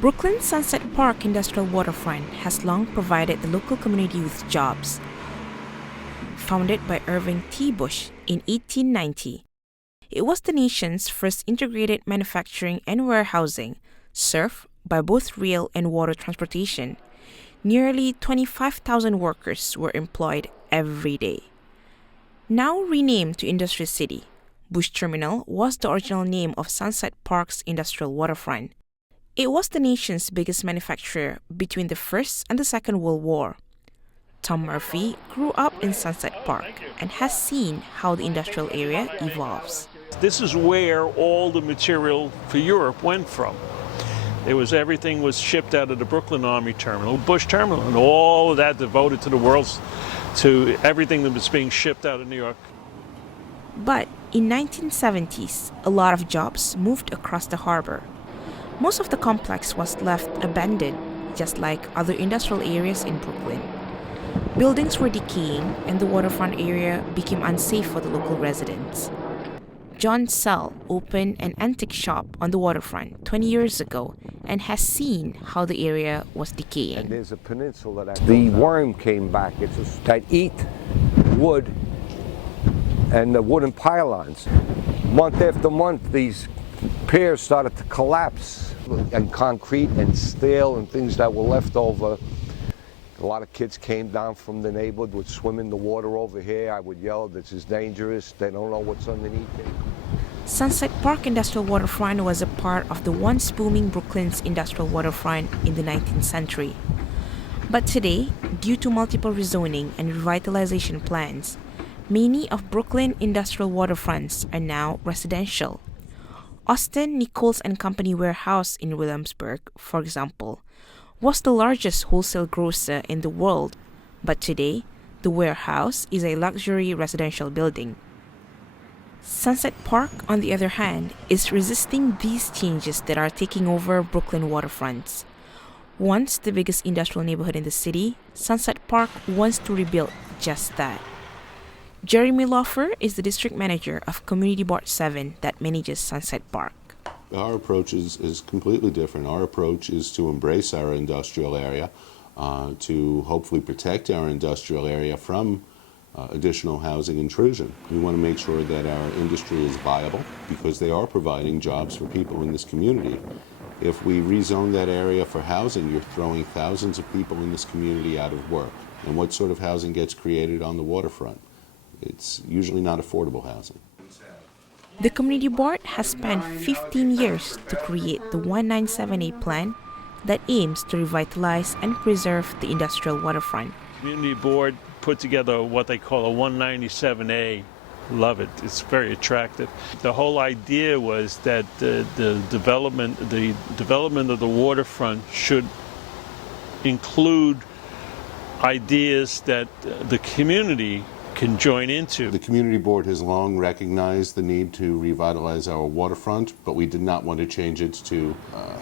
Brooklyn's Sunset Park Industrial Waterfront has long provided the local community with jobs. Founded by Irving T. Bush in 1890, it was the nation's first integrated manufacturing and warehousing, served by both rail and water transportation. Nearly 25,000 workers were employed every day. Now renamed to Industry City, Bush Terminal was the original name of Sunset Park's industrial waterfront. It was the nation's biggest manufacturer between the First and the Second World War. Tom Murphy grew up in Sunset Park and has seen how the industrial area evolves. This is where all the material for Europe went from. Everything was shipped out of the Brooklyn Army Terminal, Bush Terminal, and all of that devoted to everything that was being shipped out of New York. But in 1970s, a lot of jobs moved across the harbor. Most of the complex was left abandoned, just like other industrial areas in Brooklyn. Buildings were decaying and the waterfront area became unsafe for the local residents. John Sell opened an antique shop on the waterfront 20 years ago and has seen how the area was decaying. And there's a peninsula the worm came back. That eat wood and the wooden pylons. Month after month, these piers started to collapse, and concrete and steel and things that were left over. A lot of kids came down from the neighborhood, would swim in the water over here. I would yell, "This is dangerous. They don't know what's underneath it." Sunset Park Industrial Waterfront was a part of the once booming Brooklyn's industrial waterfront in the 19th century. But today, due to multiple rezoning and revitalization plans, many of Brooklyn industrial waterfronts are now residential. Austin Nichols and Company warehouse in Williamsburg, for example, was the largest wholesale grocer in the world, but today, the warehouse is a luxury residential building. Sunset Park, on the other hand, is resisting these changes that are taking over Brooklyn waterfronts. Once the biggest industrial neighborhood in the city, Sunset Park wants to rebuild just that. Jeremy Laufer is the district manager of Community Board 7 that manages Sunset Park. Our approach is completely different. Our approach is to embrace our industrial area, to hopefully protect our industrial area from additional housing intrusion. We want to make sure that our industry is viable because they are providing jobs for people in this community. If we rezone that area for housing, you're throwing thousands of people in this community out of work. And what sort of housing gets created on the waterfront? It's usually not affordable housing. The Community Board has spent 15 years to create the 197A plan that aims to revitalize and preserve the industrial waterfront. Community Board put together what they call a 197A. Love it. It's very attractive. The whole idea was that the development of the waterfront should include ideas that the community can join into. The Community Board has long recognized the need to revitalize our waterfront, but we did not want to change it to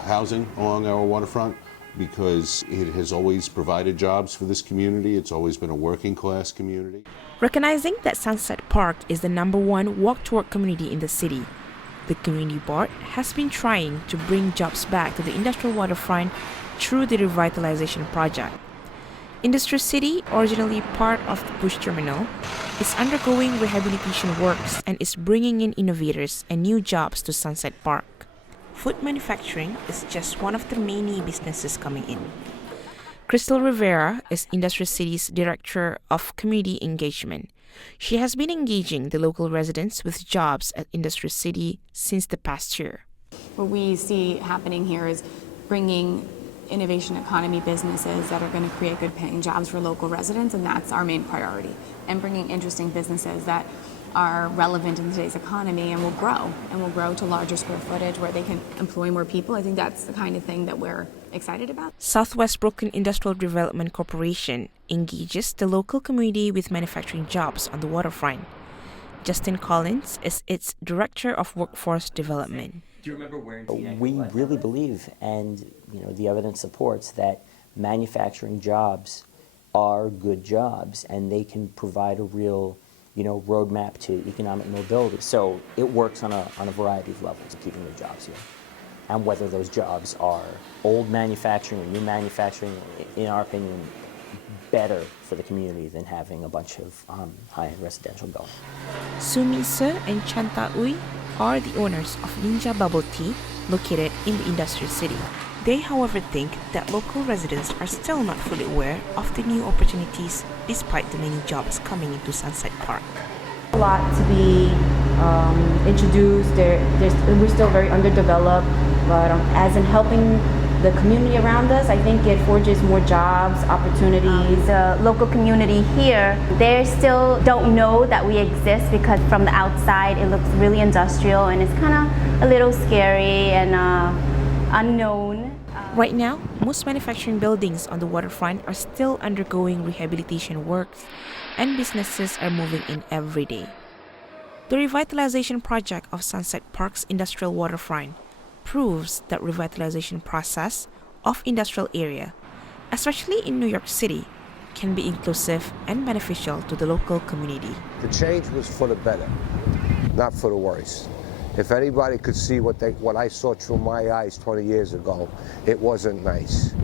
housing along our waterfront because it has always provided jobs for this community. It's always been a working class community. Recognizing that Sunset Park is the #1 walk-to-work community in the city, the Community Board has been trying to bring jobs back to the industrial waterfront through the revitalization project. Industry City, originally part of the Bush Terminal, is undergoing rehabilitation works and is bringing in innovators and new jobs to Sunset Park. Food manufacturing is just one of the many businesses coming in. Crystal Rivera is Industry City's Director of Community Engagement. She has been engaging the local residents with jobs at Industry City since the past year. What we see happening here is bringing innovation economy businesses that are going to create good paying jobs for local residents, and that's our main priority. And bringing interesting businesses that are relevant in today's economy and will grow to larger square footage where they can employ more people. I think that's the kind of thing that we're excited about. Southwest Brooklyn Industrial Development Corporation engages the local community with manufacturing jobs on the waterfront. Justin Collins is its Director of Workforce Development. Do you remember where We really believe, and the evidence supports, that manufacturing jobs are good jobs and they can provide a real roadmap to economic mobility. So it works on a variety of levels of keeping the jobs here. and whether those jobs are old manufacturing or new manufacturing, in our opinion, better for the community than having a bunch of high-end residential going. Sumi Se and Chanta Uy are the owners of Ninja Bubble Tea, located in the Industrial City. They, however, think that local residents are still not fully aware of the new opportunities despite the many jobs coming into Sunset Park. A lot to be introduced. We're still very underdeveloped, but as in helping the community around us, I think it forges more jobs, opportunities. The local community here, they still don't know that we exist because from the outside it looks really industrial and it's kind of a little scary and unknown. Right now, most manufacturing buildings on the waterfront are still undergoing rehabilitation works, and businesses are moving in every day. The revitalization project of Sunset Park's industrial waterfront proves that revitalization process of industrial area, especially in New York City, can be inclusive and beneficial to the local community. The change was for the better, not for the worse. If anybody could see what I saw through my eyes 20 years ago, it wasn't nice.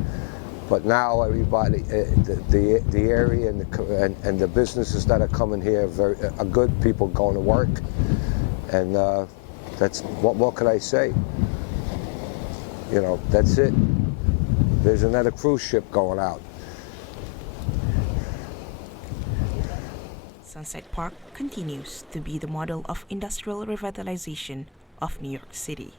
But now everybody, the area and the businesses that are coming here are good. People going to work, and that's what more could I say? You know, that's it. There's another cruise ship going out. Sunset Park continues to be the model of industrial revitalization of New York City.